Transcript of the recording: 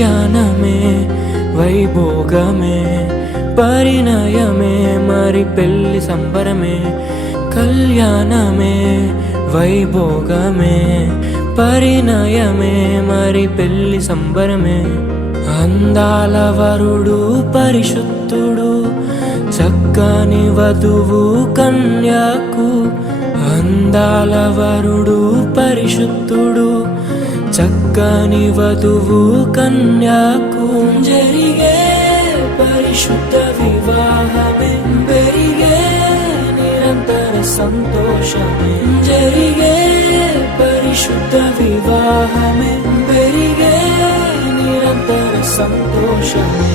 కళ్యాణమే వైభోగమే పరిణయమే మరి పెళ్లి సంబరమే కళ్యాణమే వైభోగమే పరిణయమే మరి పెళ్లి సంబరమే అందాల వరుడు పరిశుద్ధుడు చక్కని వధువు కన్యాకు అందాల వరుడు పరిశుద్ధుడు చక్కని వధువు కన్యాకు జరిగే పరిశుద్ధ వివాహమే పెరిగే నిరంతర సంతోషమే జరిగే పరిశుద్ధ వివాహమే పెరిగే నిరంతర సంతోషమే